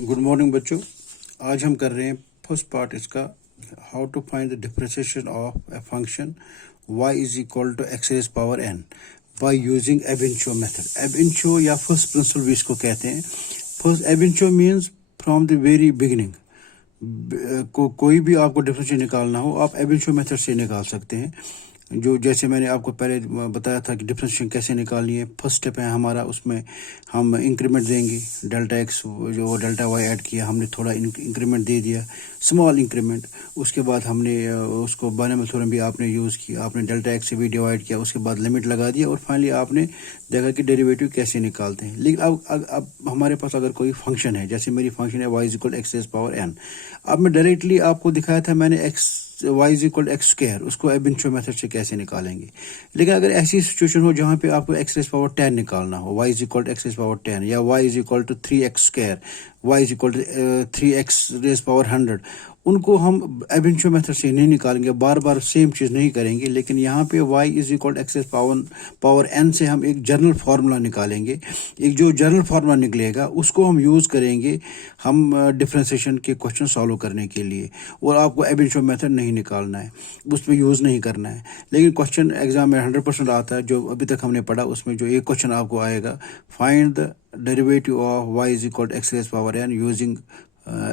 Good morning बच्चों। आज हम कर रहे हैं फर्स्ट पार्ट इसका, how to find the differentiation of a function y is equal to x raise power n by using ab initio method. एब इंचो या फर्स्ट प्रिंसिपल भी इसको कहते हैं। First ab initio means from the very beginning. कोई भी आपको differentiation निकालना हो आप एब इंचो मेथड से निकाल सकते हैं। जो जैसे मैंने आपको पहले बताया था कि डिफरेंशिएशन कैसे निकालनी है। फर्स्ट स्टेप है हमारा, उसमें हम इंक्रीमेंट देंगे, डेल्टा एक्स जो डेल्टा वाई ऐड किया हमने, थोड़ा इंक्रीमेंट दे दिया, स्मॉल इंक्रीमेंट। उसके बाद हमने उसको बायनॉमियल थ्योरम भी आपने यूज़ किया, आपने डेल्टा एक्स से भी डिवाइड किया, उसके बाद लिमिट लगा दिया और फाइनली आपने देखा कि डेरिवेटिव कैसे निकालते हैं। लेकिन अब हमारे पास अगर कोई फंक्शन है, जैसे मेरी फंक्शन है Y is equal x raise power N. अब मैं डायरेक्टली आपको दिखाया था मैंने X Y is equal X square, उसको एब इंचो मेथड से कैसे निकालेंगे। लेकिन अगर ऐसी सिचुएशन हो जहाँ पे आपको एक्स रेज पावर 10 निकालना हो, Y is equal x raise power 10 या Y is equal to 3x square, Y is equal to 3x raise power 100, उनको हम एब इंचो मेथड से नहीं निकालेंगे, बार बार सेम चीज़ नहीं करेंगे। लेकिन यहाँ पे y is equal x raise power n से हम एक जनरल फार्मूला निकालेंगे। एक जो जनरल फार्मूला निकलेगा उसको हम यूज़ करेंगे हम डिफरेंशिएशन के क्वेश्चन सॉल्व करने के लिए। और आपको एब इंचो मेथड नहीं निकालना है, उस पर यूज़ नहीं करना है। लेकिन क्वेश्चन एग्जाम में 100% आता है, जो अभी तक हमने पढ़ा उसमें जो एक क्वेश्चन आपको आएगा, find the derivative of y is equal x raise power n using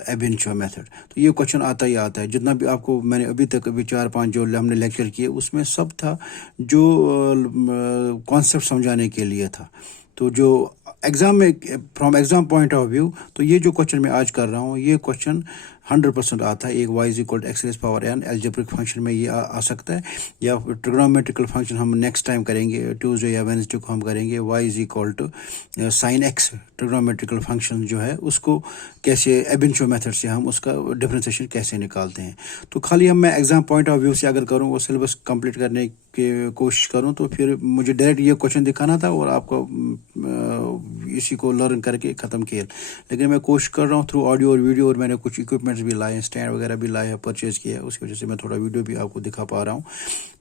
ab initio method. तो ये क्वेश्चन आता ही आता है। जितना भी आपको मैंने अभी 4-5 जो हमने लेक्चर किए उसमें सब था जो कॉन्सेप्ट समझाने के लिए था। तो जो एग्ज़ाम में from exam point of view, तो ये जो क्वेश्चन मैं आज कर रहा हूँ ये क्वेश्चन 100% आता है। एक y is equal x raise power n algebraic function में ये आ सकता है, या ट्रिग्नोमेट्रिकल फंक्शन हम नेक्स्ट टाइम करेंगे, ट्यूसडे या वेडनेसडे को हम करेंगे y is equal to sine x. Trigonometrical function जो है उसको कैसे एब इंचो मेथड से हम उसका डिफरेंशिएशन कैसे निकालते हैं। तो खाली हम मैं एग्जाम पॉइंट ऑफ व्यू से अगर करूँ, वो सिलेबस कंप्लीट करने की कोशिश करूँ, तो फिर मुझे डायरेक्ट ये क्वेश्चन दिखाना था और आपको इसी को लर्न करके ख़त्म किया। लेकिन मैं कोशिश कर रहा हूँ थ्रू ऑडियो और वीडियो, और मैंने कुछ इक्विपमेंट्स भी लाए, स्टैंड वगैरह भी लाए हैं, परचेज़ किया है, उसकी वजह से मैं थोड़ा वीडियो भी आपको दिखा पा रहा हूँ।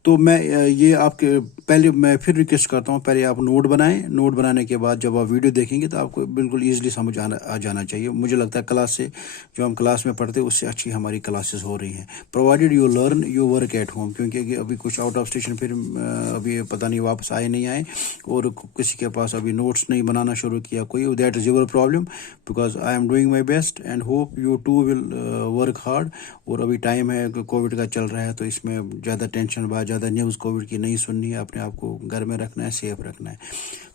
तो मैं ये आपके पहले मैं फिर रिक्वेस्ट करता हूँ, पहले आप नोट बनाएं। नोट बनाने के बाद जब आप वीडियो देखेंगे तो आपको बिल्कुल ईजिली समझ आ जाना चाहिए। मुझे लगता है क्लास से, जो हम क्लास में पढ़ते हैं उससे अच्छी हमारी क्लासेस हो रही हैं, provided you learn you work at home. क्योंकि अभी कुछ आउट ऑफ स्टेशन फिर अभी पता नहीं वापस आए नहीं आए, और किसी के पास अभी नोट्स नहीं बनाना शुरू किया कोई, that is your problem, because I am doing my best and hope you too will work hard. और अभी टाइम है, कोविड का चल रहा है, तो इसमें ज़्यादा टेंशन ज़्यादा न्यूज़ कोविड की नहीं सुननी है, अपने आप को घर में रखना है, सेफ रखना है।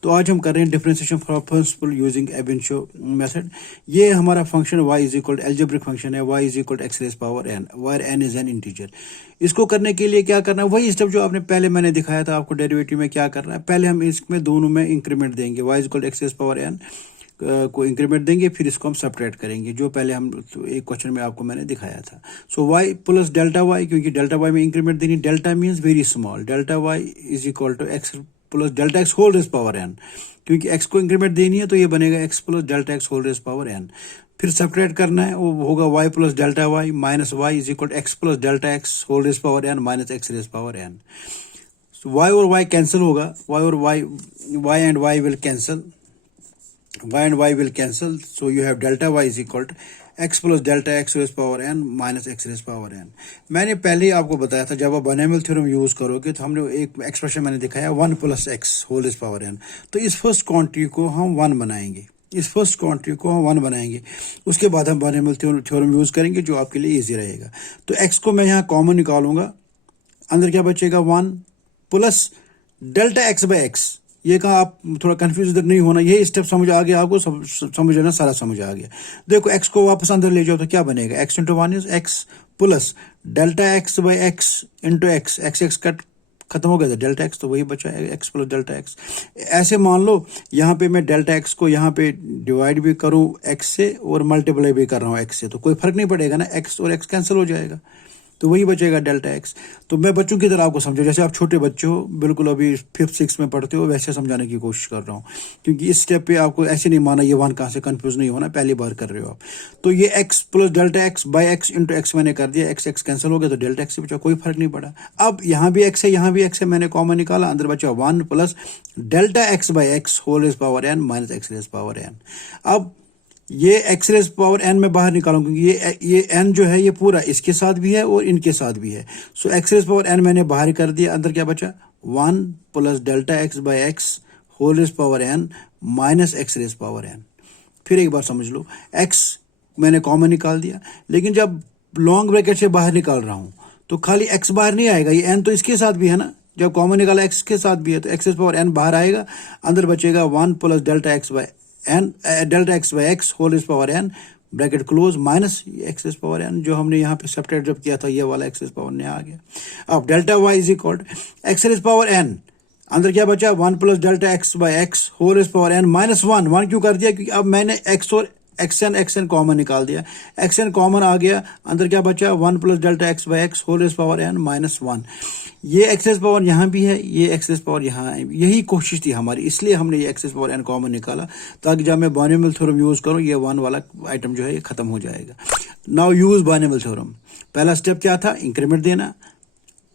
तो आज हम कर रहे हैं differentiation from principal using ab initio method. ये हमारा function y is equal algebraic function है, y is equal x raise power n, where n is an integer. इसको करने के लिए क्या करना है, वही स्टेप जो आपने पहले मैंने दिखाया था आपको। डेरिवेटिव में क्या करना है, पहले हम इसमें दोनों में इंक्रीमेंट देंगे, y is equal x raise power n को इंक्रीमेंट देंगे, फिर इसको हम सब्ट्रैक्ट करेंगे, जो पहले हम एक क्वेश्चन में आपको मैंने दिखाया था। So y plus delta y, क्योंकि डेल्टा y में इंक्रीमेंट देनी, delta means very small, delta y is equal to x plus delta x whole raise power n, क्योंकि x को इंक्रीमेंट देनी है तो ये बनेगा x plus delta x whole raise power n। फिर सब्ट्रैक्ट करना है, वो होगा y plus delta y minus y is equal to x plus delta x whole raise power n minus x raise power n। y और y cancel होगा, y और y and y will cancel, y and y will cancel, so you have delta y is equal to x plus delta x raised power n minus x raised power n। मैंने पहले ही आपको बताया था, जब आप binomial theorem use करोगे तो हमने एक एक्सप्रेशन मैंने दिखाया 1 plus x whole raise power n। तो इस फर्स्ट क्वांटिटी को हम 1 बनाएंगे, इस फर्स्ट क्वांटिटी को हम 1 बनाएंगे, उसके बाद हम बायनॉमियल थ्योरम यूज़ करेंगे, जो आपके लिए ईजी रहेगा। तो x को मैं यहाँ कॉमन निकालूंगा, अंदर क्या बचेगा 1 plus delta x by x. ये कहा आप थोड़ा कंफ्यूज इधर नहीं होना, ये स्टेप समझ आ गया आपको, समझ लेना, सारा समझ आ गया। देखो x को वापस अंदर ले जाओ तो क्या बनेगा, x into 1 is x plus delta x by x into x, x cut खत्म हो गया था, डेल्टा एक्स तो वही बचा है, x प्लस डेल्टा एक्स। ऐसे मान लो यहाँ पे मैं डेल्टा एक्स को यहाँ पे डिवाइड भी करूँ x से और मल्टीप्लाई भी कर रहा हूँ x से, तो कोई फर्क नहीं पड़ेगा ना, x और x कैंसिल हो जाएगा, तो वही बचेगा डेल्टा एक्स। तो मैं बच्चों की तरह आपको समझो, जैसे आप छोटे बच्चे हो, बिल्कुल अभी 5th-6th में पढ़ते हो, वैसे समझाने की कोशिश कर रहा हूँ। क्योंकि इस स्टेप पे आपको ऐसे नहीं माना ये 1 कहाँ से, कंफ्यूज नहीं होना, पहली बार कर रहे हो आप। तो ये x plus delta x by x into x मैंने कर दिया, x कैंसिल हो गया तो डेल्टा एक्स से बचा, कोई फर्क नहीं पड़ा। अब यहाँ भी x है, यहाँ भी x है, मैंने कॉमन निकाला, अंदर बचा 1 plus delta x by x whole raise power n minus x raise power n। अब ये एक्स रेज पावर एन में बाहर निकालूं क्योंकि ये एन जो है ये पूरा इसके साथ भी है और इनके साथ भी है। So x raise power n मैंने बाहर कर दिया, अंदर क्या बचा 1 plus delta x by x whole raise power n minus x raise power n. फिर एक बार समझ लो, एक्स मैंने कॉमन निकाल दिया, लेकिन जब लॉन्ग ब्रैकेट से बाहर निकाल रहा हूँ तो खाली एक्स बाहर नहीं आएगा, ये एन तो इसके साथ भी है ना, जब कॉमन निकाला एक्स के साथ भी है तो एक्स रेज पावर एन बाहर आएगा, अंदर बचेगा 1 plus delta x by n delta x by x whole raise power n bracket close minus x raise power n जो हमने यहाँ पे सेपरेट जब किया था ये वाला एक्स रेज पावर ने आ गया। अब delta y is equal x raise power n, अंदर क्या बचा 1 plus delta x by x whole raise power n minus 1 क्यों कर दिया, क्योंकि अब मैंने एक्स और एक्स एन कॉमन निकाल दिया, एक्स एन कॉमन आ गया, अंदर क्या बचा 1 plus delta x by x whole raise power n minus 1। ये एक्स रेज पावर यहाँ भी है, ये एक्स रेज पावर यहाँ है, यही कोशिश थी हमारी, इसलिए हमने ये x raise power n common निकाला ताकि जब मैं बाइनोमियल थ्योरम यूज करूँ ये 1 वाला आइटम जो है ये खत्म हो जाएगा। Now use binomial theorem. पहला स्टेप क्या था, इंक्रीमेंट देना,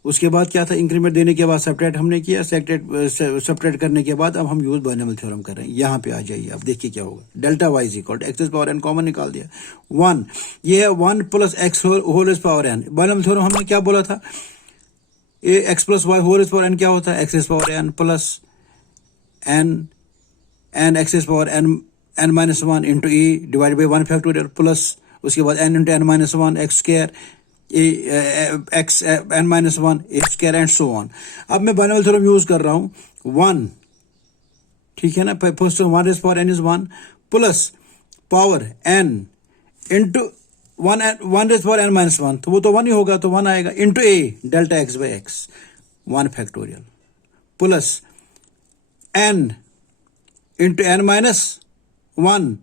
उसके बाद क्या था, इंक्रीमेंट देने के बाद सेपरेट हमने किया, सेपरेट करने के बाद अब हम यूज बाइनोमियल थ्योरम कर रहे हैं। यहाँ पे आ जाइए, अब देखिए क्या होगा, delta y is equal x raise power n common निकाल दिया 1, ये है 1 plus x whole raise power n. Binomial theorem हमने क्या बोला था, a x plus y whole raise power n क्या होता है, x raise power n plus n x raise power n minus 1 into e divide by 1 factorial plus उसके बाद n into n minus 1 x square x n minus 1 a square and so on. अब मैं binomial theorem use कर रहा हूँ 1, ठीक है ना, first 1 raise power n is 1 plus power n into 1 raise power n minus 1, तो वो तो 1 ही होगा, तो 1 आएगा into a delta x by x 1 factorial plus n into n minus 1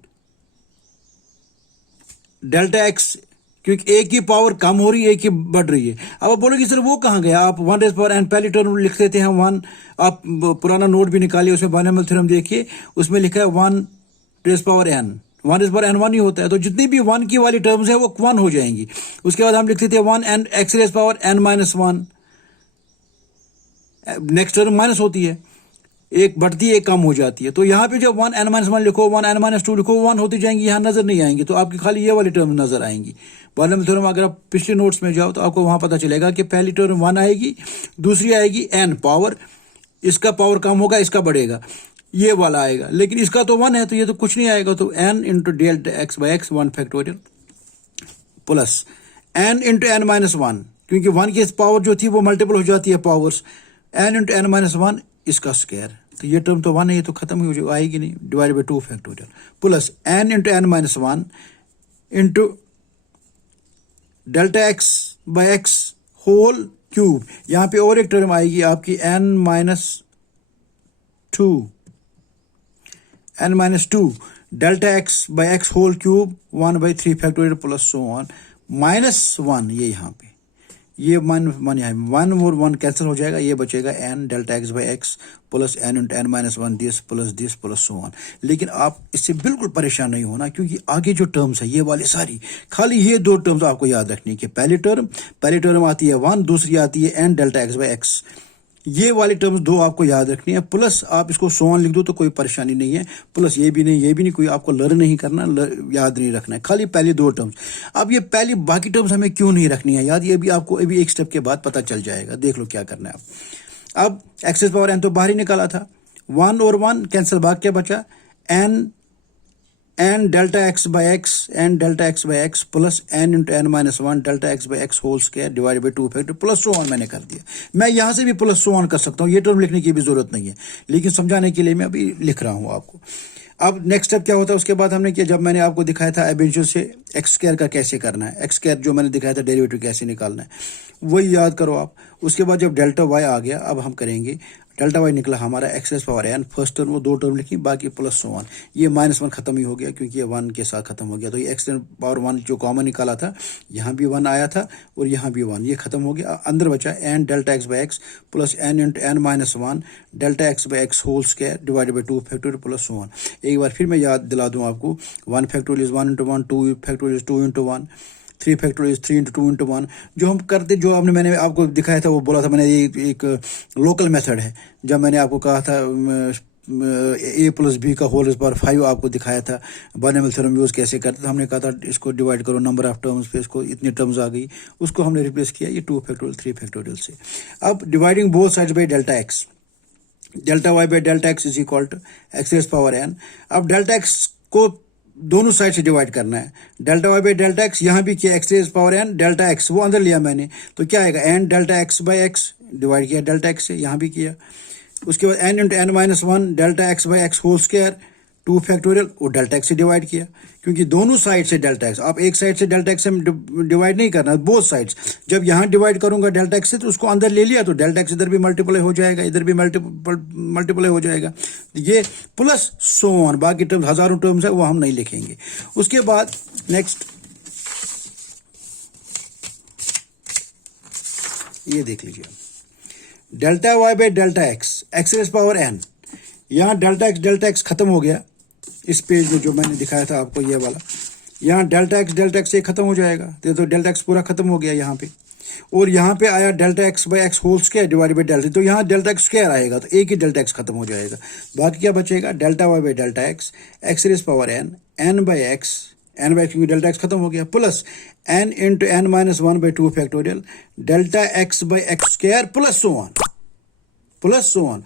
delta x, क्योंकि एक की पावर कम हो रही है एक की बढ़ रही है। अब आप बोलोगे सर वो कहाँ गया, आप 1 रेज पावर एन पहली टर्म लिख देते हैं 1, आप पुराना नोट भी निकालिए, उसमें बाइनोमियल थ्योरम देखिए, उसमें लिखा है 1 raise power n, 1 raise power n 1 ही होता है, तो जितनी भी 1 की वाली टर्म्स है वो 1 हो जाएंगी। उसके बाद हम लिख देते हैं 1 n x raise power n minus 1, next term minus होती है, एक बढ़ती है एक कम हो जाती है, तो यहाँ पे जब 1 एन माइनस 1 लिखो 1 एन माइनस 2 लिखो 1 होती जाएंगी, यहाँ नजर नहीं आएंगी, तो आपकी खाली ये वाली टर्म नजर आएंगी। बाइनोमियल थ्योरम अगर आप पिछले नोट्स में जाओ तो आपको वहां पता चलेगा कि पहली टर्म 1 आएगी, दूसरी आएगी एन पावर, इसका पावर कम होगा इसका बढ़ेगा, ये वाला आएगा, लेकिन इसका तो 1 है तो ये तो कुछ नहीं आएगा, तो n into delta x by x 1 factorial plus n into n minus 1, क्योंकि 1 की पावर जो थी वो मल्टीपल हो जाती है powers, n into n minus 1 इसका स्क्वायर, तो ये टर्म तो 1 है, ये तो खत्म हो जाएगी, आएगी नहीं, divide by 2 factorial plus n into n minus 1 into delta x by x whole cube. यहां पे और एक टर्म आएगी आपकी n minus 2 delta x by x whole cube 1/3 factorial plus so on minus 1, ये यहाँ पे ये 1 यहाँ 1 और 1 कैंसिल हो जाएगा, ये बचेगा n delta x by x plus n into n minus 1 this plus so on. लेकिन आप इससे बिल्कुल परेशान नहीं होना, क्योंकि आगे जो टर्म्स है ये वाली सारी खाली ये 2 टर्म्स आपको याद रखनी है कि पहली टर्म आती है 1, दूसरी आती है n delta x by x, ये वाली टर्म्स 2 आपको याद रखनी है, प्लस आप इसको सो ऑन लिख दो तो कोई परेशानी नहीं है, प्लस ये भी नहीं, कोई आपको लर्न नहीं करना, याद नहीं रखना है, खाली पहली 2 टर्म्स। अब ये पहली बाकी टर्म्स हमें क्यों नहीं रखनी है याद, ये भी आपको अभी एक स्टेप के बाद पता चल जाएगा, देख लो क्या करना है। अब एक्स रेज पावर एन तो बाहर ही निकाला था, 1 और 1 कैंसिल, भाग क्या बचा n delta x by x plus n into n minus 1 delta x by x whole square divide by 2 factor plus so on मैंने कर दिया। मैं यहां से भी प्लस सो ऑन कर सकता हूं, ये टर्म लिखने की भी जरूरत नहीं है, लेकिन समझाने के लिए मैं अभी लिख रहा हूं आपको। अब नेक्स्ट स्टेप क्या होता है, उसके बाद हमने किया, जब मैंने आपको दिखाया था एबेंशियल से एक्स स्क्वायर का कैसे करना है, एक्स स्क्वायर जो मैंने दिखाया था डेरिवेटिव कैसे निकालना है, वही याद करो आप। उसके बाद जब डेल्टा वाई आ गया, अब हम करेंगे डेल्टा वाई निकला हमारा x raise power n, first term वो 2 टर्म लिखी, बाकी प्लस सो ऑन, ये -1 खत्म ही हो गया क्योंकि ये 1 के साथ खत्म हो गया, तो ये एक्स पावर 1 जो कॉमन निकाला था, यहाँ भी 1 आया था और यहाँ भी 1, ये खत्म हो गया, अंदर बचा n delta x by x plus n into n minus 1 delta x by x whole square divide by 2 factorial plus so on. एक बार फिर मैं याद दिला दूँ आपको, 1 factorial is 1 into 1, 2 factorial is 2 into 1, 3 factorial 3 into 2 into 1, जो हम करते, जो मैंने आपको दिखाया था, वो बोला था मैंने, ये एक लोकल मेथड है। जब मैंने आपको कहा था ए प्लस बी का होल पावर 5 आपको दिखाया था, बायनॉमियल थ्योरम यूज़ कैसे करते थे। हमने कहा था इसको डिवाइड करो नंबर ऑफ टर्म्स पे, इसको इतनी टर्म्स आ गई, उसको हमने रिप्लेस किया ये 2 फैक्टोरियल 3 फैक्टोरियल से। अब dividing both sides by delta x, delta y by delta x is equal to x raise power N. अब डेल्टा एक्स को दोनों साइड से डिवाइड करना है, delta y by delta x यहाँ भी किया, x raise power n, delta x वो अंदर लिया मैंने, तो क्या आएगा n delta x by x, divide किया डेल्टा एक्स से, यहाँ भी किया। उसके बाद n into n minus 1 delta x by x whole square 2 factorial, वो डेल्टा एक्स से डिवाइड किया, क्योंकि दोनों साइड से डेल्टा एक्स, आप एक साइड से डेल्टा एक्स से डिवाइड नहीं करना, बोथ साइड्स। जब यहाँ डिवाइड करूंगा डेल्टा एक्स से तो उसको अंदर ले लिया, तो डेल्टा एक्स इधर भी मल्टीप्लाई हो जाएगा, इधर भी मल्टीप्लाई हो जाएगा, ये प्लस सो ऑन, बाकी टर्म्स हजारों टर्म्स है वो हम नहीं लिखेंगे। उसके बाद नेक्स्ट ये देख लीजिए, delta y by delta x, x raise power n, यहाँ डेल्टा एक्स खत्म हो गया इस पेज में जो मैंने दिखाया था आपको ये वाला, यहाँ डेल्टा एक्स ये खत्म हो जाएगा, तो डेल्टा एक्स पूरा खत्म हो गया यहाँ पे, और यहाँ पे आया delta x by x whole square divide by delta, तो यहाँ डेल्टा एक्स स्क्वायर आएगा, तो एक ही डेल्टा एक्स खत्म हो जाएगा, बाकी क्या बचेगा delta y by delta x, x raise power n, n by x क्योंकि डेल्टा एक्स खत्म हो गया, plus n into n minus 1 by 2 factorial delta x by x square plus so on.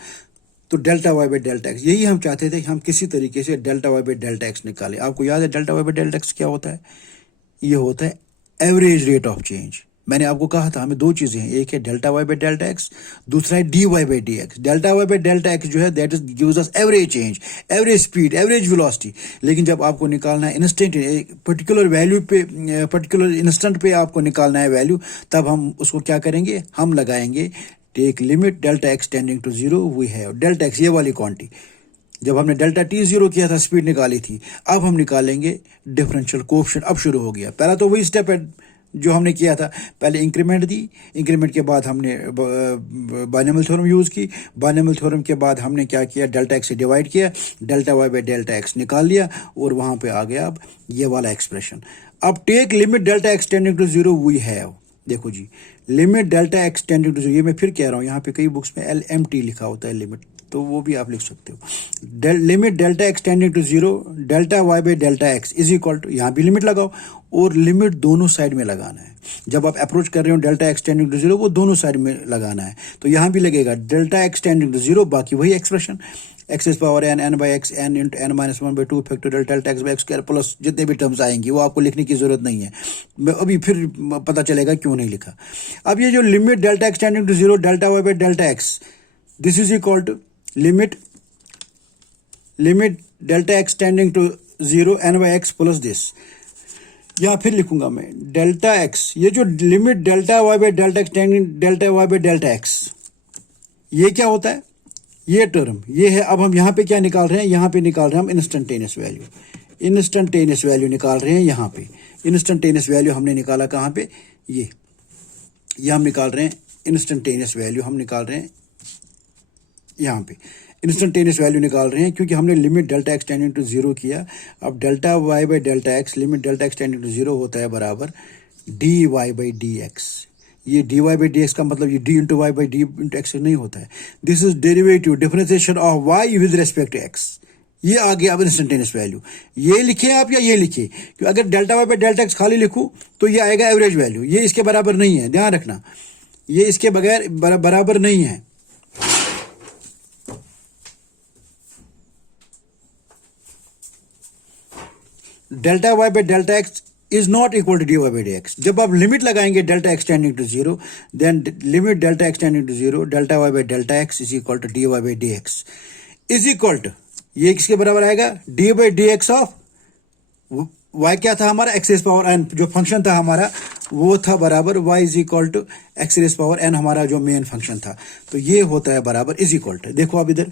तो delta y by delta x, यही हम चाहते थे कि हम किसी तरीके से delta y by delta x निकालें। आपको याद है delta y by delta x क्या होता है? ये होता है एवरेज रेट ऑफ चेंज। मैंने आपको कहा था हमें दो चीजें हैं, एक है delta y by delta x, दूसरा है d y by d x. Delta y by delta x जो है that is gives us average change, average speed, average velocity. लेकिन जब आपको निकालना है इंस्टेंट, पर्टिकुलर वैल्यू पे, पर्टिकुलर इंस्टेंट पे आपको निकालना है वैल्यू, तब हम उसको क्या करेंगे, हम लगाएंगे take limit delta x tending to zero, we have delta x, ये वाली क्वांटिटी। जब हमने डेल्टा टी जीरो किया था, स्पीड निकाली थी, अब हम निकालेंगे डिफरेंशियल कोएफिशिएंट। अब शुरू हो गया, पहला तो वही स्टेप है जो हमने किया था, पहले इंक्रीमेंट दी, इंक्रीमेंट के बाद हमने बायनॉमियल थ्योरम यूज़ की, बायनॉमियल थ्योरम के बाद हमने क्या किया, डेल्टा एक्स से डिवाइड किया, delta y by delta x निकाल लिया, और वहाँ पे आ गया अब ये वाला एक्सप्रेशन। अब take limit delta x tending to zero, we have, देखो जी, limit delta x tending to zero, ये मैं फिर कह रहा हूँ, यहाँ पे कई बुक्स में LMT लिखा होता है लिमिट, तो वो भी आप लिख सकते हो। Limit delta x tending to zero delta y by delta x is equal to, यहाँ भी लिमिट लगाओ, और लिमिट दोनों साइड में लगाना है। जब आप अप्रोच कर रहे हो delta x tending to zero, वो दोनों साइड में लगाना है, तो यहाँ भी लगेगा delta x tending to zero, बाकी वही expression, x is power n, n by x, n into n minus 1 by 2 factorial delta x by x square, plus जितने भी टर्म्स आएंगी वो आपको लिखने की जरूरत नहीं है, मैं अभी फिर पता चलेगा क्यों नहीं लिखा। अब ये जो limit delta x tending to zero delta y by delta x, this is equal to limit delta x tending to zero n by x plus this, यहाँ फिर लिखूंगा मैं डेल्टा एक्स, ये जो limit delta y by delta x tending delta y by delta x, ये क्या होता है, ये टर्म ये है। अब हम यहाँ पे क्या निकाल रहे हैं, यहाँ पे निकाल रहे हैं हम इंस्टेंटेनियस वैल्यू निकाल रहे हैं। यहाँ पे इंस्टेंटेनियस वैल्यू हमने निकाला कहाँ पे, ये हम निकाल रहे हैं इंस्टेंटेनियस वैल्यू, हम निकाल रहे हैं यहाँ पे इंस्टेंटेनियस वैल्यू निकाल रहे हैं, क्योंकि हमने limit delta x tending to zero किया। अब delta y by delta x, limit delta x tending to zero होता है बराबर d y by d x. ये d y by d x का मतलब ये d into y by d into x नहीं होता है, this is derivative differentiation of y with respect to x. ये आ गया अब इंस्टेंटेनियस वैल्यू, ये लिखे आप या ये लिखे, क्योंकि अगर delta y by delta x खाली लिखूं तो ये आएगा एवरेज वैल्यू, ये इसके बराबर नहीं है, ध्यान रखना, ये इसके बगैर बराबर नहीं है। Delta y by delta x is not equal to d y by d x. जब आप लिमिट लगाएंगे delta x tending to zero, then limit delta x tending to zero delta y by delta x is equal to d y by d x is equal to, ये किसके बराबर आएगा, d by d x of y क्या था हमारा, x raise power n, जो function था हमारा वो था बराबर y is equal to x raise power n, हमारा जो मेन फंक्शन था, तो ये होता है बराबर इज इक्वल टू, देखो अब इधर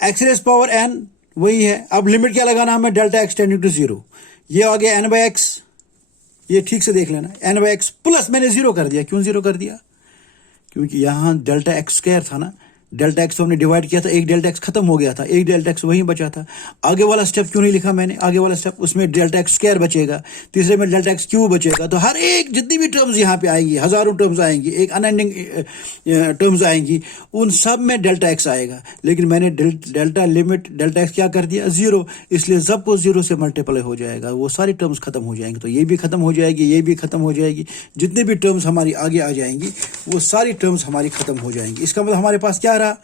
एक्स रेज पावर एन वही है। अब लिमिट क्या लगाना हमें, delta x tending to zero, ये आ गया एन बाई एक्स, ये ठीक से देख लेना, एन बाई एक्स प्लस मैंने जीरो कर दिया, क्यों जीरो कर दिया, क्योंकि यहां डेल्टा एक्स स्क्वायर था ना, डेल्टा एक्स तो हमने डिवाइड किया था, एक डेल्टा एक्स खत्म हो गया था, एक डेल्टा एक्स वहीं बचा था। आगे वाला स्टेप क्यों नहीं लिखा मैंने? आगे वाला स्टेप उसमें डेल्टा एक्स स्क्वायर बचेगा, तीसरे में डेल्टा एक्स क्यूब बचेगा। तो हर एक जितनी भी टर्म्स यहाँ पे आएंगी, हजारों टर्म्स आएंगी, एक अनएंडिंग टर्म्स आएंगी, उन सब में डेल्टा एक्स आएगा। लेकिन मैंने डेल्टा लिमिट डेल्टा एक्स क्या कर दिया? जीरो। इसलिए सबको जीरो से मल्टीप्लाई हो जाएगा, वो सारी टर्म्स खत्म हो जाएंगी। तो ये भी खत्म हो जाएगी, ये भी खत्म हो जाएगी, जितने भी टर्म्स हमारी आगे आ जाएंगी वो सारी टर्म्स हमारी खत्म हो जाएंगी। इसका मतलब हमारे पास क्या रहा?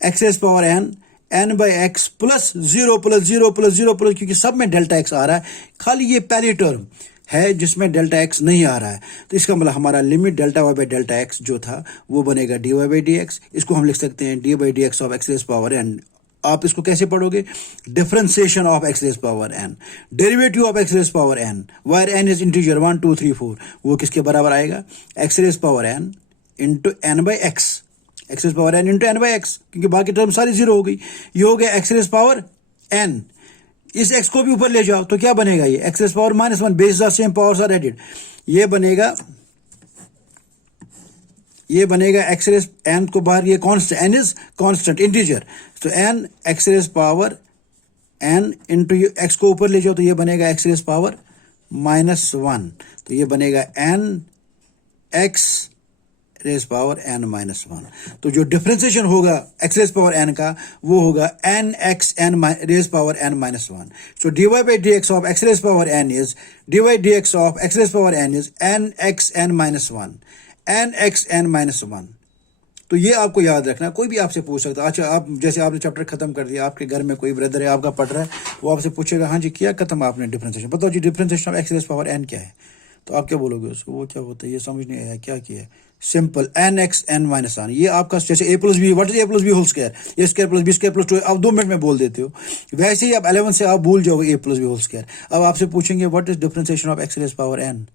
X raise power n, n by x plus zero plus zero plus zero plus, क्योंकि सब में डेल्टा एक्स आ रहा है, खाली ये पहली टर्म है जिसमें डेल्टा एक्स नहीं आ रहा है। तो इसका मतलब हमारा limit delta y by delta x जो था वो बनेगा d y by d x. इसको हम लिख सकते हैं d by d x of x raise power n. आप इसको कैसे पढ़ोगे? Differentiation of x raise power n, derivative of x raise power n, where n is integer 1 2 3 4, वो किसके बराबर आएगा? X raise power n into n by x, x raise power n into n by x, क्योंकि बाकी term सारी zero हो गई। ये हो गया एक्स रेज पावर एन। इस एक्स को भी ऊपर ले जाओ तो क्या बनेगा? ये x raise power -1, base are same, powers are added. ये बनेगा एक्स रेज एन को बाहर, ये constant, n is constant integer, तो n x raise power n into x को ऊपर ले जाओ तो ये बनेगा एक्स रेज पावर -1, तो ये बनेगा n x raise power n -1। तो जो डिफरेंशिएशन होगा एक्स रेज पावर एन का वो होगा n x n raise power n -1। So d y by d x of x raise power n is d y d x of x raise power n is n x n -1, n x n -1। तो ये आपको याद रखना, कोई भी आपसे पूछ सकता है। अच्छा, आप जैसे आपने चैप्टर खत्म कर दिया, आपके घर में कोई ब्रदर है आपका पढ़ रहा है, वो आपसे पूछेगा हाँ जी किया खत्म आपने डिफरेंशिएशन, बताओ जी differentiation of x raise power n क्या है? तो आप क्या बोलोगे उसको? वो क्या होता है ये समझ नहीं आया, क्या किया? Simple, n x n -1। ये आपका जैसे a plus b, what is a plus b whole square, a square plus b square plus 2, आप 2 मिनट में बोल देते हो। वैसे ही आप 11 से आप भूल जाओगे a plus b whole square. अब आपसे पूछेंगे what is differentiation of x raise power n,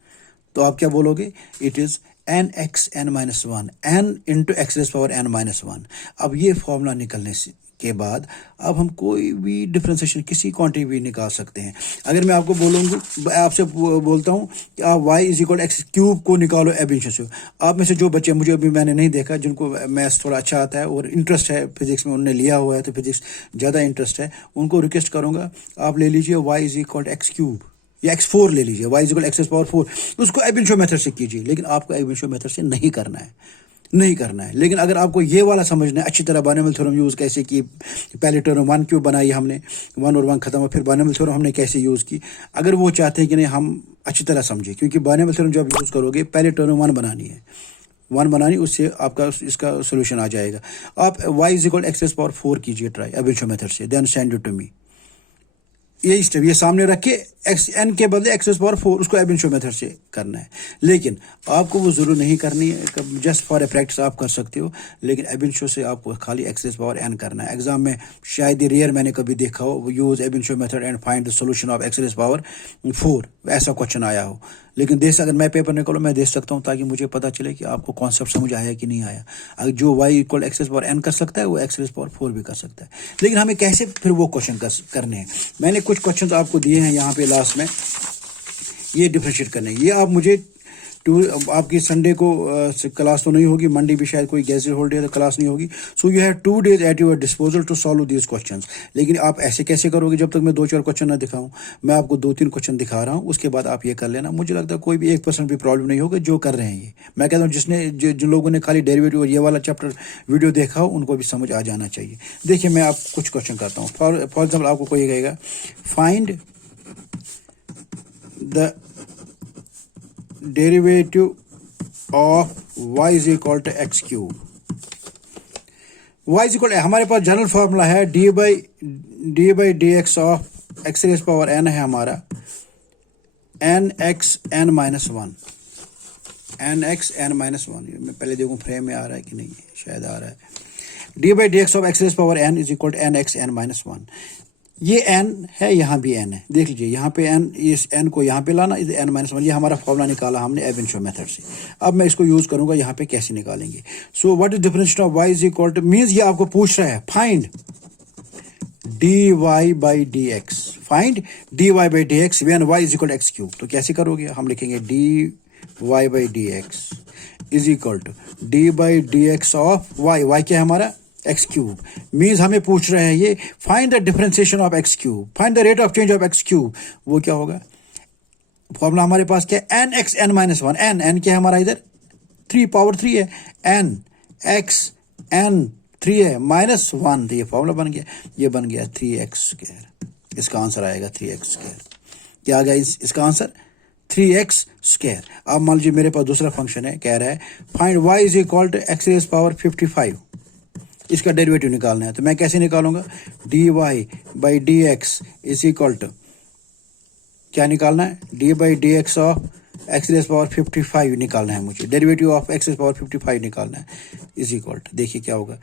तो आप क्या बोलोगे? It is n x n -1, n into x raise power n -1। अब ये फॉर्मूला निकलने के बाद अब हम कोई भी डिफरेंशिएशन किसी क्वांटिटी भी निकाल सकते हैं। अगर मैं आपको आपसे बोलता हूँ कि आप y is equal x cube को निकालो एब इंशियो से, आप में से जो बच्चे, मुझे अभी मैंने नहीं देखा, जिनको मैथ्स थोड़ा अच्छा आता है और इंटरेस्ट है फिजिक्स में, उन्होंने लिया हुआ है तो फिजिक्स ज़्यादा इंटरेस्ट है, उनको रिक्वेस्ट करूँगा आप ले लीजिए y is equal x cube या x4 ले लीजिए, y is equal x power 4, उसको एब इंशियो मेथड से कीजिए। लेकिन आपको एब इंशियो मेथड से नहीं करना है। लेकिन अगर आपको ये वाला समझना है अच्छी तरह, बायनॉमियल थ्योरम यूज़ कैसे की, पहले टर्म 1 क्यों बनाई हमने, 1 और 1 खत्म हुआ, फिर बायनॉमियल थ्योरम हमने कैसे यूज़ की, अगर वो चाहते हैं कि नहीं हम अच्छी तरह समझे, क्योंकि बायनॉमियल थ्योरम जब यूज़ करोगे पहले टर्म 1 बनानी, उससे आपका इसका सोल्यूशन आ जाएगा। आप y is equal x power 4 कीजिए ट्राई एब इंशियो मेथड से, then send it to me. ये स्टेप ये सामने रख के एक्स एन के बदले एक्स पावर 4 उसको एब इंशियो मेथड से करना है। लेकिन आपको वो जरूर नहीं करनी है, जस्ट फॉर ए प्रैक्टिस आप कर सकते हो, लेकिन एब इंशियो से आपको खाली एक्स पावर एन करना है। एग्जाम में शायद ही रेयर मैंने कभी देखा हो use ab initio method and find the solution of x power 4, ऐसा क्वेश्चन आया हो। लेकिन अगर मैं पेपर निकालूँ मैं दे सकता हूँ, ताकि मुझे पता चले कि आपको कॉन्सेप्ट समझ आया कि नहीं आया। अगर जो y equal x power n कर सकता है वो एक्स पावर 4 भी कर सकता है। लेकिन हमें कैसे फिर वो क्वेश्चन करने हैं? मैंने कुछ क्वेश्चन आपको दिए हैं यहाँ पे लास्ट में, ये डिफरेंशिएट करने। ये आप मुझे आपकी संडे को क्लास तो नहीं होगी, मंडे भी शायद कोई गैजेट हॉलिडे तो क्लास नहीं होगी, so you have 2 days at your disposal to solve these questions. लेकिन आप ऐसे कैसे करोगे जब तक मैं 2-4 क्वेश्चन ना दिखाऊं? मैं आपको 2-3 क्वेश्चन दिखा रहा हूं, उसके बाद आप ये कर लेना। मुझे लगता है कोई भी 1% भी प्रॉब्लम नहीं होगा जो कर रहे हैं। ये मैं कहता हूँ जिन लोगों ने खाली डेरिवेटिव और ये वाला चैप्टर वीडियो देखा हो उनको भी समझ आ जाना चाहिए। देखिए मैं आप कुछ क्वेश्चन करता हूँ। फॉर एग्जाम्पल आपको कोई कहेगा find the derivative of y is equal to x cube. y is equal, हमारे पास जनरल फॉर्मूला है d by d x of x raise power n है हमारा, n x n -1, n x n -1। मैं पहले देखूं फ्रेम में आ रहा है कि नहीं, शायद आ रहा है। D by d x of x raise power n is equal to n x n -1। ये n है, यहाँ भी n है, देख लीजिए यहाँ पे n, इस n को यहाँ पे लाना, इस n -1, ये हमारा फॉर्मूला निकाला हमने एब इंशियो मेथड से। अब मैं इसको यूज करूंगा यहाँ पे कैसे निकालेंगे। So what is differentiation of y is equal to, means ये आपको पूछ रहा है find dy by d x, find dy by d x when y is equal to x cube. तो कैसे करोगे? हम लिखेंगे dy by d x is equal to d by d x of y, y क्या है हमारा x cube. Means हमें पूछ रहे हैं ये find the differentiation of x cube, find the rate of change of x cube. वो क्या होगा, फॉर्मूला हमारे पास क्या है, n x n minus one. N क्या है हमारा इधर 3 पावर 3 है, एन एक्स एन 3 है माइनस 1, तो ये फॉर्मूला बन गया, ये बन गया 3x स्क्वायर। इसका आंसर आएगा 3x स्क्वायर। क्या आ गया इसका आंसर 3x स्क्वायर। अब मान लीजिए मेरे पास दूसरा फंक्शन है, कह रहा है find y is equal to x raise power 55, इसका डेरिवेटिव निकालना है। तो मैं कैसे निकालूंगा, dy by d x is equal to क्या निकालना है, d by d x of x raise power 55 निकालना है मुझे, derivative of x raise power 55 निकालना है, इज इक्वल टू देखिए क्या होगा,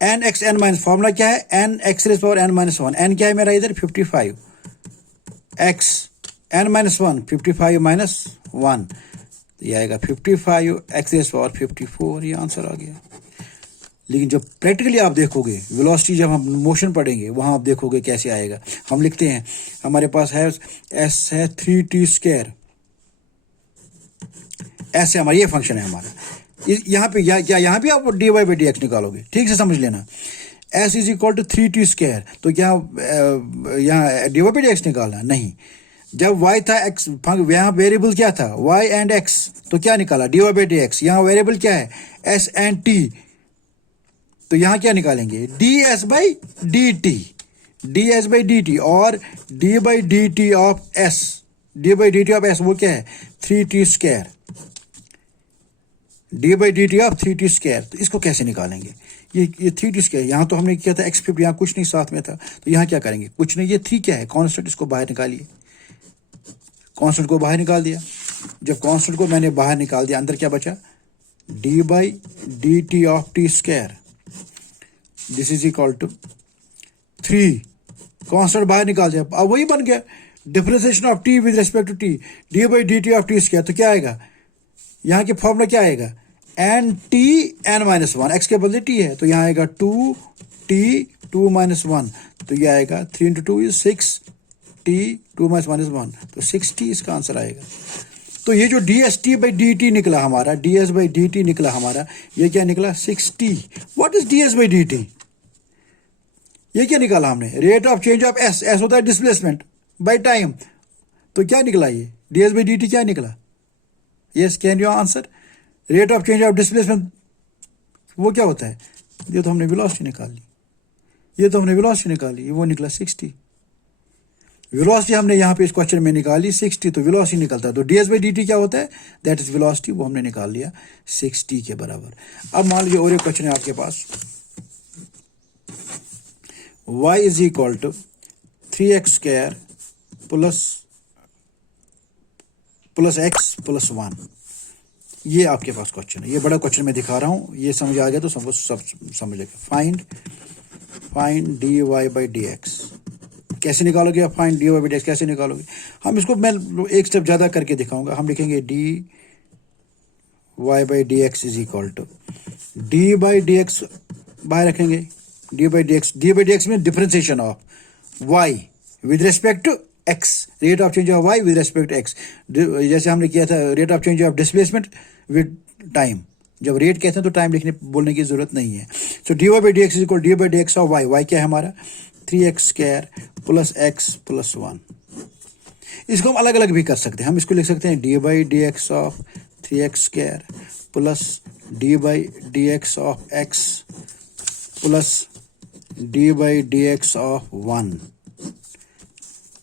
n x n minus, formula क्या है, n x raise power n minus one. N क्या है मेरा इधर 55, x n minus one 55 minus one, ये आएगा 55 एक्स रेज पावर 54, ये आंसर आ गया। लेकिन जब प्रैक्टिकली आप देखोगे वेलोसिटी, जब हम मोशन पढ़ेंगे वहां आप देखोगे कैसे आएगा। हम लिखते हैं हमारे पास है एस है 3t स्क्वायर, ऐसे हमारा ये फंक्शन है हमारा। यहाँ पे क्या यहाँ पे आप d y by d x निकालोगे, ठीक से समझ लेना। S is equal to 3t square, तो क्या यहाँ d y by d x निकालना नहीं। जब y था x, यहाँ वेरिएबल क्या था y एंड x, तो क्या निकाला d y by d x. यहाँ वेरिएबल क्या है s एंड t, तो यहाँ क्या निकालेंगे ds by d T, ds by d T, और d by d t of s, d by d t of s वो क्या है 3t square, D by d t of 3t square. तो इसको कैसे निकालेंगे, ये 3t स्क्वायर, यहाँ तो हमने किया था x50, यहाँ कुछ नहीं साथ में था, तो यहाँ क्या करेंगे कुछ नहीं, ये 3 क्या है कांस्टेंट, इसको बाहर निकालिए, कांस्टेंट को बाहर निकाल दिया। जब कांस्टेंट को मैंने बाहर निकाल दिया, अंदर क्या बचा d by d t of t square, this is equal to 3, constant बाहर निकाल दिया, अब वही बन गया differentiation of t with respect to t, d by d t of t square. तो क्या आएगा यहाँ के फॉर्मूला क्या आएगा, n t n minus one, x के बदले टी है, तो यहाँ आएगा 2t 2 माइनस 1, तो ये आएगा 3 into 2 is 6t 2 minus 1 is 1, तो 6t इसका आंसर आएगा। तो ये जो ds बाई डी टी निकला हमारा, ds बाई डी टी निकला हमारा, ये क्या निकला 6t। What is ds by d T, ये क्या निकाला हमने, rate of change of s, s होता है डिस्प्लेसमेंट बाई टाइम, तो क्या निकला ये ds बाई डी टी क्या निकला, yes can you answer, rate of change of displacement वो क्या होता है, ये तो हमने वेलोसिटी निकाली, ये तो हमने वेलोसिटी निकाली, वो निकला 60। वेलोसिटी हमने यहाँ पे इस क्वेश्चन में निकाली 60, तो वेलोसिटी निकलता है, तो ds बाई डी टी क्या होता है, दैट इज वेलोसिटी, वो हमने निकाल लिया 60 के बराबर। अब मान लीजिए और एक क्वेश्चन है आपके पास, y is equal to 3x square plus x plus 1, ये आपके पास क्वेश्चन है, ये बड़ा क्वेश्चन मैं दिखा रहा हूँ, ये समझ आ गया तो सब समझ लेगा। Find d y by d x, कैसे निकालोगे आप, find d y by d x कैसे निकालोगे, हम इसको मैं एक स्टेप ज़्यादा करके दिखाऊंगा। हम लिखेंगे d y by d x is equal to d by d x, बाहर रखेंगे डी बाई डी एक्स में differentiation of y with respect to x, rate of change of y with respect to x, जैसे हमने किया था rate of change of displacement with time, जब rate कहते हैं तो टाइम लिखने बोलने की जरूरत नहीं है। So d y by d x is equal d by d x of y, y क्या है हमारा 3x square plus x plus 1। इसको हम अलग अलग भी कर सकते हैं, हम इसको लिख सकते हैं d by d x of 3x square plus D by d x of x plus D by d x of 1।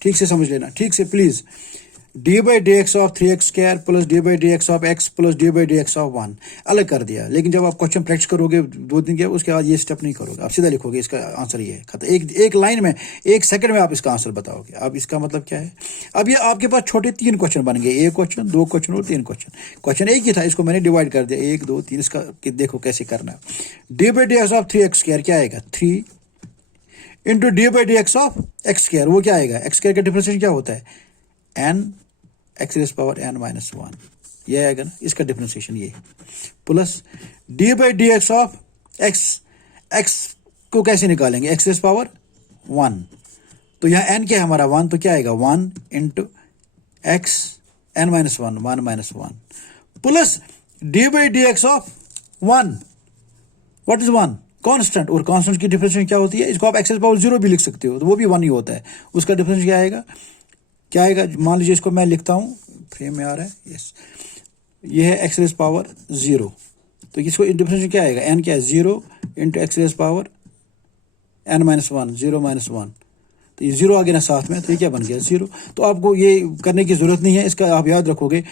ठीक से समझ लेना, ठीक से please, D by d x of 3x square plus D by d x of x plus D by d x of 1 अलग कर दिया। लेकिन जब आप क्वेश्चन प्रैक्टिस करोगे 2 दिन के, उसके बाद ये स्टेप नहीं करोगे, आप सीधा लिखोगे इसका आंसर ये है, खत्म। एक लाइन में 1 सेकंड में आप इसका आंसर बताओगे। अब इसका मतलब क्या है, अब ये आपके पास छोटे 3 क्वेश्चन बन गए, 1 क्वेश्चन 2 क्वेश्चन और 3 क्वेश्चन। क्वेश्चन एक ही था, इसको मैंने डिवाइड कर दिया 1 2 3, इसका देखो कैसे करना है। D by d x of 3x square क्या आएगा 3 into D by d x of x square, वो क्या आएगा एक्स स्क्वायर का डिफरेंशिएशन क्या होता है n x raise power n minus 1, ये आएगा ना इसका डिफरेंशिएशन, ये plus D by d x of x, x को कैसे निकालेंगे एक्स रेज़ पावर 1, तो यहाँ n क्या है हमारा 1, तो क्या आएगा 1 into x n minus 1 1 minus 1 plus D by d x of 1, what is 1? Constant. और कांस्टेंट की डिफरेंशिएशन क्या होती है? इसको आप एक्स पावर 0 भी लिख सकते हो, तो वो भी 1 ही होता है। उसका डिफरेंशिएशन क्या आएगा? मान लीजिए इसको मैं लिखता हूँ, फ्रेम में आ रहा है, यस, ये है एक्स पावर 0, तो इसको डिफरेंशिएशन क्या आएगा? n क्या है? 0 into x power n minus 1, 0 minus 1, तो ये 0 आ गया ना साथ में, तो ये क्या बन गया? 0। तो आपको ये करने की जरूरत नहीं है, इसका आप याद रखोगे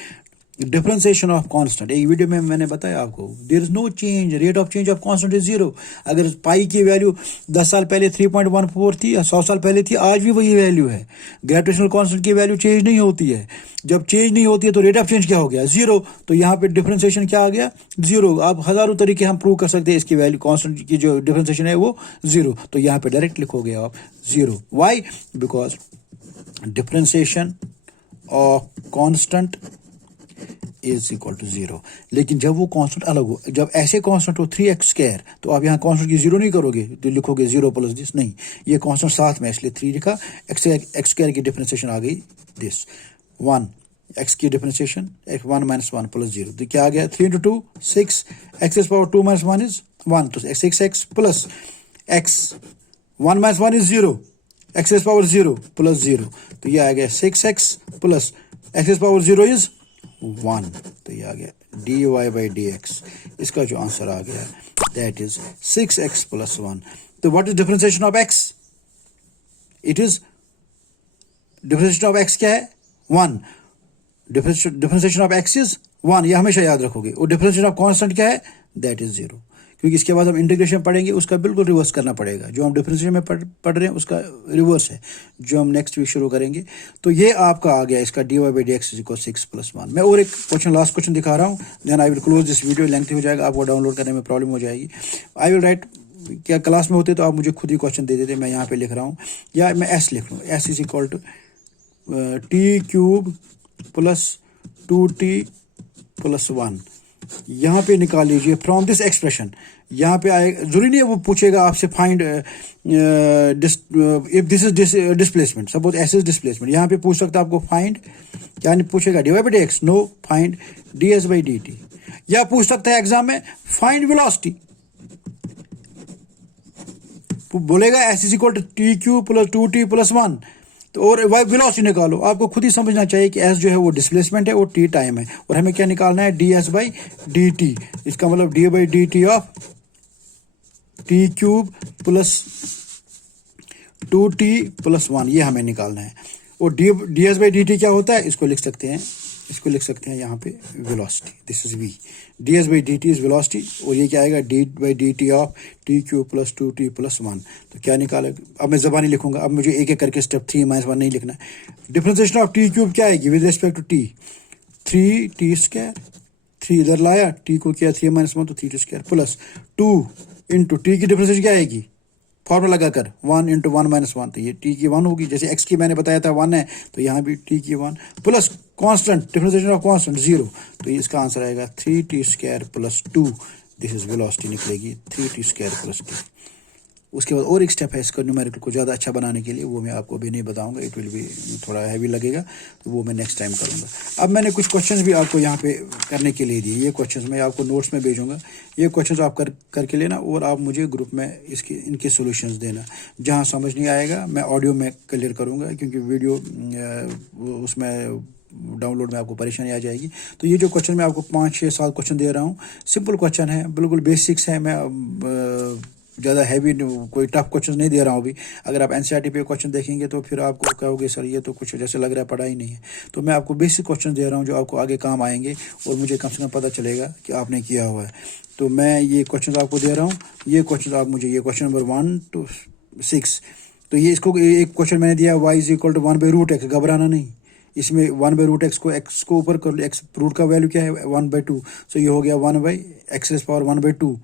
डिफरेंशिएशन ऑफ कांस्टेंट। एक वीडियो में मैंने बताया आपको, there is no change, rate of change of constant is 0। अगर पाई की वैल्यू 10 साल पहले 3.14 थी या 100 साल पहले थी, आज भी वही वैल्यू है। ग्रेविटेशनल कांस्टेंट की वैल्यू चेंज नहीं होती है। जब चेंज नहीं होती है तो रेट ऑफ चेंज क्या हो गया? 0। तो यहाँ पे डिफरेंशिएशन क्या आ गया? 0। आप हजारों तरीके हम प्रूव कर सकते हैं इसकी वैल्यू, कांस्टेंट की जो डिफरेंशिएशन है वो 0। तो यहाँ पे डायरेक्ट लिखोगे आप 0। Why? Because differentiation of constant is equal to 0। लेकिन जब वो कांस्टेंट अलग हो, जब ऐसे कांस्टेंट हो 3x², तो आप यहाँ कांस्टेंट की 0 नहीं करोगे, तो लिखोगे 0 प्लस दिस, नहीं, ये कांस्टेंट साथ में, इसलिए 3 लिखा। x² की डिफरेंशिएशन आ गई दिस 1, x की डिफरेंशिएशन 1 माइनस 1 प्लस 0, तो क्या आ गया? 3 into 2 6, x power 2 minus 1 is 1, तो 6x plus x 1 minus 1 is 0, x power 0 plus 0, तो ये आ गया 6x plus x power 0 is 1, तो ये आ गया dy बाई डी एक्स। इसका जो आंसर आ गया दैट इज 6x प्लस 1। तो what is differentiation of x? It is differentiation of x क्या है? 1। डिफरेंशिएशन ऑफ x इज 1, ये हमेशा याद रखोगे। और डिफरेंशिएशन ऑफ कांस्टेंट क्या है? That is 0। क्योंकि इसके बाद हम इंटीग्रेशन पढ़ेंगे, उसका बिल्कुल रिवर्स करना पड़ेगा। जो हम डिफरेंशिएशन में पढ़ रहे हैं उसका रिवर्स है, जो हम नेक्स्ट वीक शुरू करेंगे। तो ये आपका आ गया इसका dy by d x is equal 6 plus 1। मैं और एक क्वेश्चन, लास्ट क्वेश्चन दिखा रहा हूँ, then I will close this video, lengthy हो जाएगा, आपको डाउनलोड करने में प्रॉब्लम हो जाएगी। आई विल राइट, क्या क्लास में होते तो आप मुझे खुद ही क्वेश्चन दे देते, मैं यहाँ पे लिख रहा हूँ, या मैं एस लिख लूँ। S is equal to t cube plus 2t plus 1। यहाँ पे निकाल लीजिए फ्रॉम दिस एक्सप्रेशन। यहाँ पे आए, जरूरी नहीं है वो पूछेगा आपसे find if this is displacement, suppose S is displacement, यहाँ पे पूछ सकता है आपको फाइंड, क्या नहीं पूछेगा d y by d x, no, find d s by d t. या पूछ सकता है एग्जाम में फाइंड वेलोसिटी, बोलेगा s is equal to t cube plus 2t plus 1, तो और वेलोसिटी निकालो। आपको खुद ही समझना चाहिए कि एस जो है वो डिस्प्लेसमेंट है और टी टाइम है, और हमें क्या निकालना है? D s by d T. इसका मतलब D by d t of T cube plus 2t plus 1, ये हमें निकालना है। और D s by d T क्या होता है? इसको लिख सकते हैं यहाँ पे velocity, this is v। D s by d T is velocity, और ये क्या आएगा? D by d t of T cube plus 2t plus 1। तो क्या निकाले? अब मैं ज़बानी लिखूंगा, अब मुझे एक एक करके स्टेप 3 माइनस 1 नहीं लिखना है। डिफरेंशिएशन ऑफ टी क्यूब क्या आएगी with respect to T? 3t², 3 इधर लाया, टी को किया 3 माइनस 1, तो 3t² प्लस 2 इंटू टी की डिफरेंशिएशन क्या आएगी? फॉर्मूला लगाकर 1 इंटू 1 माइनस 1, तो ये टी की 1 होगी, जैसे एक्स की मैंने बताया था 1 है, तो यहाँ भी टी की 1 plus constant, differentiation of constant 0, तो इसका आंसर आएगा 3t² plus 2, this is velocity निकलेगी 3t² प्लस 2। उसके बाद और एक स्टेप है इसका न्यूमेरिकल को ज़्यादा अच्छा बनाने के लिए, वो मैं आपको अभी नहीं बताऊंगा, इट विल बी थोड़ा हैवी लगेगा, तो वो मैं नेक्स्ट टाइम करूंगा। अब मैंने कुछ क्वेश्चंस भी आपको यहाँ पे करने के लिए दिए, ये क्वेश्चंस मैं आपको नोट्स में भेजूंगा, ये क्वेश्चंस आप करके लेना, और आप मुझे ग्रुप में इनके सोल्यूशंस देना। जहाँ समझ नहीं आएगा मैं ऑडियो में क्लियर करूँगा, क्योंकि वीडियो उसमें डाउनलोड में आपको परेशानी आ जाएगी। तो ये जो क्वेश्चन मैं आपको 5, 6, 7 क्वेश्चन दे रहा हूँ, सिंपल क्वेश्चन है, बिल्कुल बेसिक्स है। मैं ज़्यादा हैवी कोई टफ क्वेश्चन नहीं दे रहा हूँ अभी। अगर आप एनसीईआरटी पे क्वेश्चन देखेंगे तो फिर आपको कहोगे सर ये तो कुछ जैसे लग रहा है पढ़ा ही नहीं है। तो मैं आपको बेसिक क्वेश्चन दे रहा हूँ जो आपको आगे काम आएंगे, और मुझे कम से कम पता चलेगा कि आपने किया हुआ है। तो मैं ये क्वेश्चन आपको दे रहा हूँ, ये क्वेश्चन आप मुझे, ये क्वेश्चन नंबर 1 to 6, तो ये इसको एक क्वेश्चन मैंने दिया y is equal to 1/√x, घबराना नहीं, इसमें 1/√x को x को ऊपर कर लो, x रूट का वैल्यू क्या है 1/2, सो ये हो गया 1/x पावर 1/2।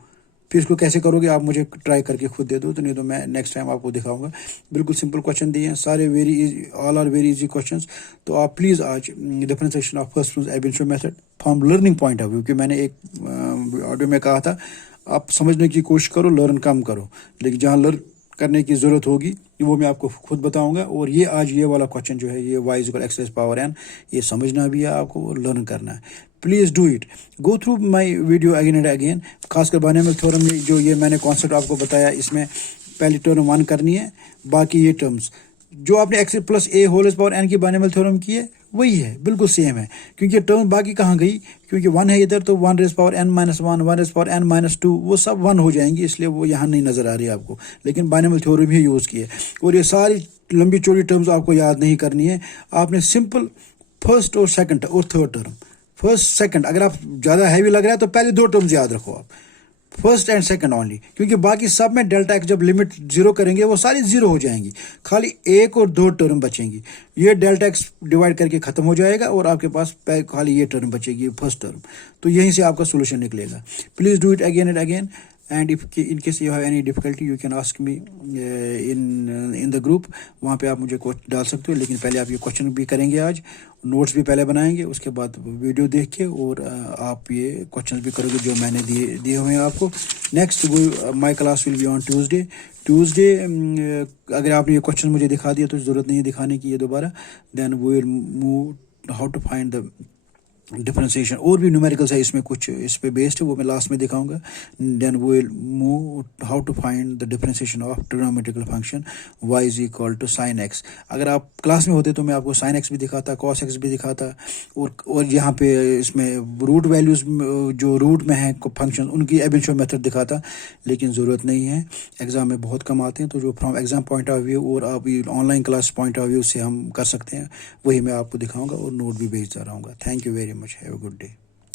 फिर इसको कैसे करोगे आप मुझे ट्राई करके खुद दे दो, तो नहीं तो मैं नेक्स्ट टाइम आपको दिखाऊंगा। बिल्कुल सिंपल क्वेश्चन दिए हैं सारे, very easy, all are very easy questions. तो आप प्लीज़ आज differentiation of first principle ab initio method from learning point of view, कि मैंने एक ऑडियो में कहा था आप समझने की कोशिश करो, लर्न कम करो, लेकिन जहाँ लर्न करने की ज़रूरत होगी वो मैं आपको खुद बताऊंगा। और ये आज ये वाला क्वेश्चन जो है, ये y equal x power n, ये समझना भी है आपको और लर्न करना है। Please do it, go through my video again and again. खासकर बायनॉमियल थ्योरम में जो ये मैंने कॉन्सेप्ट आपको बताया, इसमें पहली टर्म 1 करनी है, बाकी ये टर्म्स जो आपने x plus a whole power n की बायनॉमियल थ्योरम की है वही है, बिल्कुल सेम है। क्योंकि टर्म बाकी कहाँ गई, क्योंकि 1 है इधर, तो 1 rays power n minus 1, 1 rays power n minus 2, वो सब 1 हो जाएंगी, इसलिए वो यहाँ नहीं नज़र आ रही है आपको। लेकिन बायनॉमियल थ्योरम ही यूज़ की है। और ये सारी लंबी चौड़ी टर्म्स आपको याद नहीं करनी है, आपने सिंपल फर्स्ट और सेकंड और थर्ड टर्म, फर्स्ट सेकंड, अगर आप ज़्यादा हैवी लग रहा है तो पहले 2 टर्म्स याद रखो आप, फर्स्ट एंड सेकंड ओनली, क्योंकि बाकी सब में डेल्टा एक्स जब लिमिट 0 करेंगे वो सारी 0 हो जाएंगी, खाली 1 और 2 टर्म बचेंगी। ये डेल्टा एक्स डिवाइड करके ख़त्म हो जाएगा और आपके पास खाली ये टर्म बचेगी, फर्स्ट टर्म। तो यहीं से आपका सोल्यूशन निकलेगा। Please do it again and again, and if in case you have any difficulty you can ask me in the group, वहाँ पे आप मुझे क्वेश्चन डाल सकते हो। लेकिन पहले आप ये क्वेश्चन भी करेंगे, आज नोट्स भी पहले बनाएंगे, उसके बाद वीडियो देख के और आप ये क्वेश्चन भी करोगे जो मैंने दिए हुए हैं आपको। नेक्स्ट वो my class will be on Tuesday. अगर आपने ये क्वेश्चन मुझे दिखा दिया तो ज़रूरत नहीं है दिखाने की ये दोबारा। Then we will move how to find the differentiation, और भी न्यूमेरिकल्स है इसमें, कुछ इस पे बेस्ड है, वो मैं लास्ट में दिखाऊंगा। Then we will move how to find the differentiation of trigonometrical function y is equal to sine x। अगर आप क्लास में होते तो मैं आपको साइन x भी दिखाता, cos x भी दिखाता, और यहाँ पे इसमें रूट वैल्यूज़ जो रूट में है फंक्शन उनकी अब इनिशियल मेथड दिखाता, लेकिन ज़रूरत नहीं है, एग्ज़ाम में बहुत कम आते हैं। तो जो from exam point of view और आप online class point of view से हम कर सकते हैं, वही मैं आपको दिखाऊँगा और नोट भी भेजता रहूँगा। Thank you very much. Have a good day.